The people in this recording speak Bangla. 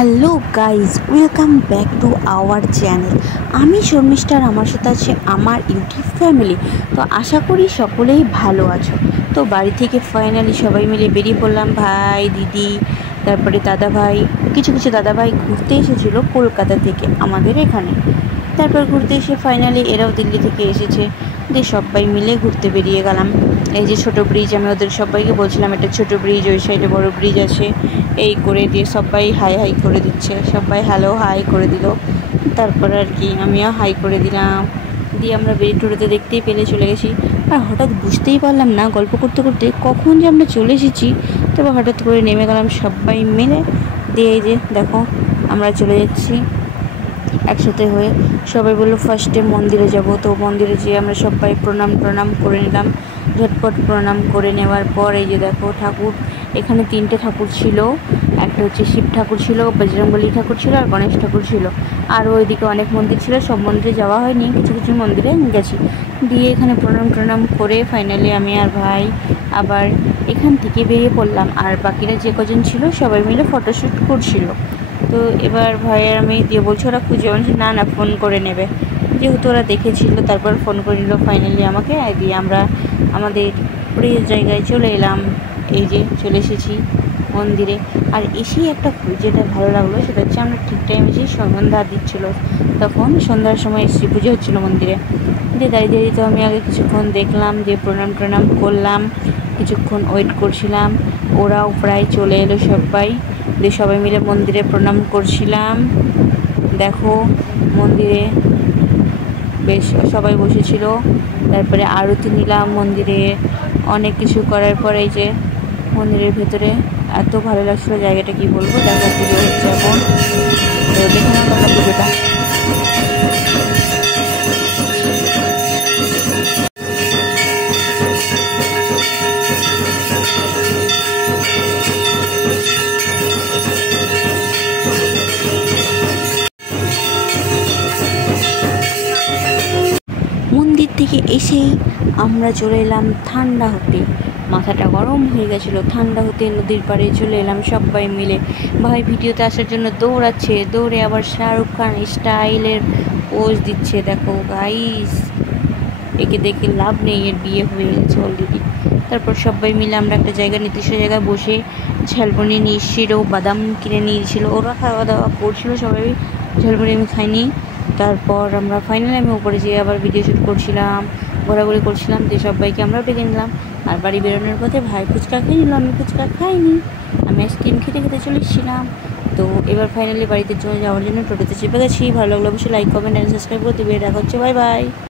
Hello guys, welcome back to our channel. আমি শর্মিষ্ঠা, আর আমার সাথে আছে আমার ইউটিউব ফ্যামিলি। তো আশা করি সকলেই ভালো আছো। তো বাড়ি থেকে ফাইনালি সবাই মিলে বেরিয়ে পড়লাম, ভাই, দিদি, তারপরে দাদা ভাই, কিছু কিছু দাদা ভাই ঘুরতে এসেছিলো কলকাতা থেকে আমাদের এখানে। তারপর ঘুরতে এসে ফাইনালি এরাও দিল্লি থেকে এসেছে, দিয়ে সবাই মিলে ঘুরতে বেরিয়ে গেলাম। এই যে ছোটো ব্রিজ, আমি ওদের সবাইকে বলছিলাম এটা ছোটো ব্রিজ, ওই সাইডে বড় ব্রিজ আছে, এই করে দিয়ে সবাই হাই হাই করে দিচ্ছে, সবাই হ্যালো হাই করে দিল। তারপর আর কি আমিও হাই করে দিলাম, দিয়ে আমরা বেরিয়ে দেখতেই পেলে চলে গেছি। আর হঠাৎ বুঝতেই পারলাম না গল্প করতে করতে কখন যে আমরা চলে এসেছি। তবে হঠাৎ করে নেমে গেলাম সবাই মিলে, দিয়ে এই যে দেখো আমরা চলে যাচ্ছি একসাথে হয়ে। সবাই বললো ফার্স্টে মন্দিরে যাব, তো মন্দিরে যেয়ে আমরা সবাই প্রণাম করে নিলাম। ঝটপট প্রণাম করে নেওয়ার পর এই যে দেখো ঠাকুর, এখানে 3টে ঠাকুর ছিল। একটা হচ্ছে শিব ঠাকুর ছিল, বজরংবলী ঠাকুর ছিল, আর গণেশ ঠাকুর ছিল। আর ওইদিকে অনেক মন্দির ছিল, সব মন্দিরে যাওয়া হয়নি, কিছু কিছু মন্দিরে গেছি। দিয়ে এখানে প্রণাম করে ফাইনালি আমি আর ভাই আবার এখান থেকে বেরিয়ে পড়লাম। আর বাকিরা যে কজন ছিল সবাই মিলে ফটোশ্যুট করছিল। তো এবার ভাইয়ের আমি দিয়ে বলছি ওরা খুঁজে, বলছি না না ফোন করে নেবে, যেহেতু ওরা দেখেছিল। তারপর ফোন করে নিল ফাইনালি আমাকে, দিয়ে আমরা আমাদের প্রিয় জায়গায় চলে এলাম। এই যে চলে এসেছি মন্দিরে। আর এসেই একটা যেটা ভালো লাগলো সেটা হচ্ছে আমরা ঠিক টাইম এসে সন্ধ্যা দিচ্ছিলো, তখন সন্ধ্যার সময় এসেছি, পুজো হচ্ছিলো মন্দিরে। দিয়ে দাঁড়িয়ে তো আমি আগে কিছুক্ষণ দেখলাম, যে প্রণাম করলাম, কিছুক্ষণ ওয়েট করছিলাম। ওরাও প্রায় চলে এলো সবাই, দিয়ে সবাই মিলে মন্দিরে প্রণাম করছিলাম। দেখো মন্দিরে বেশ সবাই বসেছিল। তারপরে আরতি নিলাম মন্দিরে, অনেক কিছু করার পরে এই যে মন্দিরের ভেতরে এত ভালো লাগছিলো জায়গাটা, কি বলবো। দেখো পুজো হচ্ছে এখন, তো দেখে না তোমরা পুজোটা। মন্দির থেকে এসেই আমরা চলে এলাম ঠান্ডা হতে, মাথাটা গরম হয়ে গেছিলো। ঠান্ডা হতে নদীর পাড়ে চলে এলাম সবাই মিলে। ভাই ভিডিওতে আসার জন্য দৌড়াচ্ছে, দৌড়ে আবার শাহরুখ খান স্টাইলের পোজ দিচ্ছে। দেখো গাইস, একে দেখে লাভ নেই, এর বিয়ে হয়ে গেছে অলরেডি। তারপর সবাই মিলে আমরা একটা জায়গায়, নির্দিষ্ট জায়গায় বসে ঝালমুড়ি নিয়েছিল, বাদাম কিনে নিয়েছিল, ওরা খাওয়া দাওয়া করছিল সবাই। ঝালমুড়ি আমি খাইনি। তারপর আমরা ফাইনালি আমি উপরে যেয়ে আবার ভিডিও শ্যুট করছিলাম, ঘোরাঘুরি করছিলাম, দিয়ে সবাইকে আমরাও ডেকে নিলাম। আর বাড়ি বেরোনোর পথে ভাই ফুচকা খেয়ে নিল, আমি ফুচকা খাইনি, আমি আইসক্রিম খেতে চলে এসেছিলাম। তো এবার ফাইনালি বাড়িতে যাওয়ার জন্য টোটোতে চেপে গেছি। ভালো লাগলো অবশ্যই লাইক, কমেন্ট অ্যান্ড সাবস্ক্রাইব করে দেবে। দেখা হচ্ছে, বাই বাই।